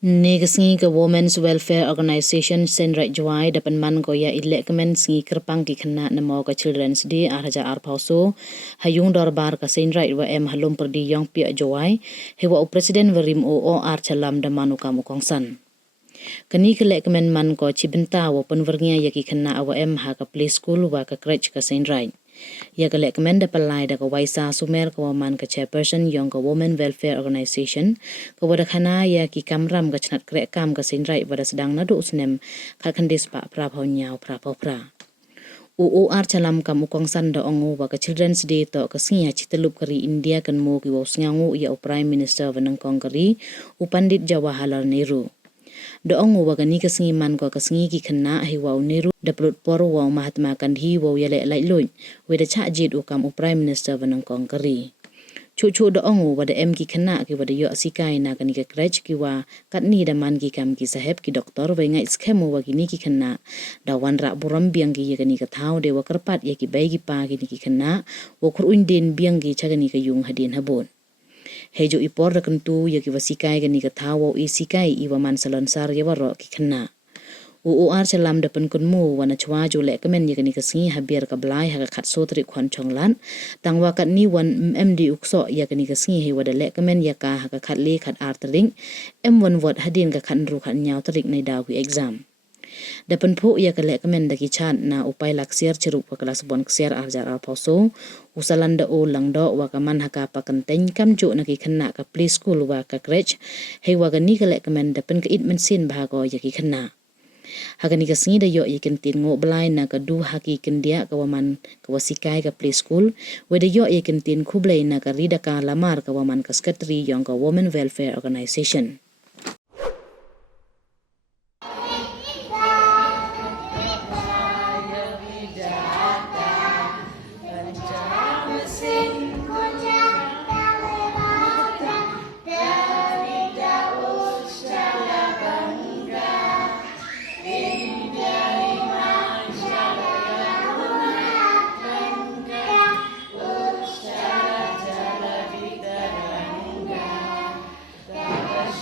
Negasngi ke Women's Welfare Organization Senrait Juai dapan man goya ilekmen sngi kerpang ki kena namo ka Children's Day arja arpauso hayung dorbar ka Senrait wa halum perdi yong pia Juai hewa Presiden Verim o ar chalam damanu kamu kongsan. Kani kelekmen man ko cibenta wa penvernya yaki kena awa ha ka play school wa ka crèche ka Senrait. Ya kelek kemenda pelai da ka waisa sumer ka waman ka chairperson yang ka Women Welfare Organization ka wada khana ya ki kamram ka chnat krek kam ka Senrait wada sedang nadu usnem ka khandis pa prapau nyau prapau pra. UOR chalam kam ukongsan da ongu wa ka Children's Day to ka singa chitelup kari India kan mo ki wa sngangu ya Prime Minister vanang kong kari Pandit Jawaharlal Nehru. Doong wa gani kasingi man ko kasingi ki khanna hi wa Nehru da plot por wa Mahatma Gandhi wa yale lai loin we da cha jit ukam Prime Minister vanang kong kari chu doong wa da ki khanna ki wa da yo asikai na kani ka crèche ki wa katni da man ki kam ki saheb ki doktor we ngai skemu wa gini ki khanna da wan ra buram biang ki kani ka thau de wa karpat ya ki bai ki pa ki khanna wa khur unden biang ki chagani ka yung hadin habon hejo ipor da kentu ya ki wasikai gani ka thawo isikai iwa man salon sar ya waro ki khanna UOR chalam da pen kunmu wana chwa jo le kemen ya gani ka singi habiar ka blai ha ka khat so tri khon chonglan tangwa kat ni wan MD ukso ya gani ka singi he wada le kemen ya ka ha ka khat le khat artering M1 word hadin ka khan ru khan nyaw trik nei da wi exam dapan po ia kelek kemen daki chan na upai laksier ceruk wa kelas bon ksier arjar alposo usalanda o langdo wa kaman haka pakenteng kam jo na ki khanna ka play school wa ka crèche hei wa gani kelek kemen dapan ka it mensin bahago ya ki khanna hagani ka singi da yo ikin tin ngo blai na ka du haki kendia ka waman ka wasikai ka play school we da yo ikin tin khublai na ka rida ka lamar ka waman ka secretary yang ka Women Welfare Organization.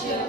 Sure.